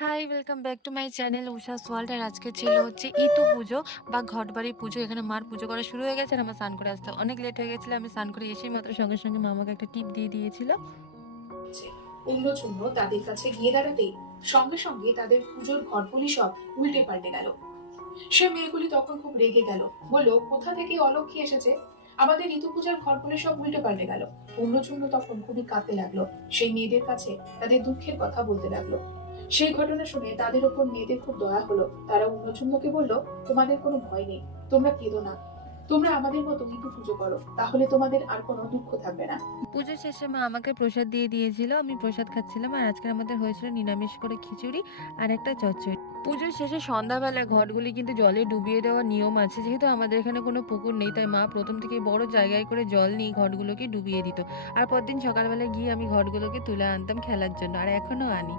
High, welcome back to my channel Ushas world. আর আজকে ছিল হচ্ছে ইতু পুজো বা ঘটবাড়ি পুজো। এখানে মার পুজো করা শুরু হয়ে গেছে আর আমার স্নান করে আসতে অনেক লেট হয়ে গেছিলো। আমি স্নান করে এসেই মাত্র সঙ্গে সঙ্গে মা আমাকে একটা টিপ দিয়ে দিয়েছিল। অন্যজন্য তাদের কাছে গিয়ে দাঁড়াতেই সঙ্গে সঙ্গে তাদের পুজোর ঘটগুলি সব উল্টে পাল্টে গেল। সে মেয়েগুলি তখন খুব রেগে গেল, বলল কোথা থেকে অলক্ষী এসেছে, আমাদের ঋতু পূজার ঘরগুলি সব উল্টে পাল্টে গেল। অন্যজন্য তখন খুবই কাঁদতে লাগলো, সেই মেয়েদের কাছে তাদের দুঃখের কথা বলতে লাগলো। সেই ঘটনা শুনে তাদের ওপর মেয়েদের খুব দয়া হলো। তারা অন্যজনকে বলল, তোমাদের কোনো ভয় নেই, তোমরা কেঁদো না, তোমরা আমাদের মতো ঋতু পুজো করো, তাহলে তোমাদের আর কোনো দুঃখ থাকবে না। পুজো শেষে মা আমাকে প্রসাদ দিয়ে দিয়েছিল, আমি প্রসাদ খাচ্ছিলাম। আর আজকে আমাদের হয়েছিল নিরামিষ করে খিচুড়ি আর একটা চচ্চড়ি। পুজোর শেষে সন্ধ্যাবেলা ঘটগুলি কিন্তু জলে ডুবিয়ে দেওয়ার নিয়ম আছে। যেহেতু আমাদের এখানে কোনো পুকুর নেই, তাই মা প্রথম থেকে বড় জায়গায় করে জল নিয়ে ঘটগুলোকে ডুবিয়ে দিত। আর পরদিন সকালবেলা গিয়ে আমি ঘটগুলোকে তুলে আনতাম খেলার জন্য, আর এখনো আনি।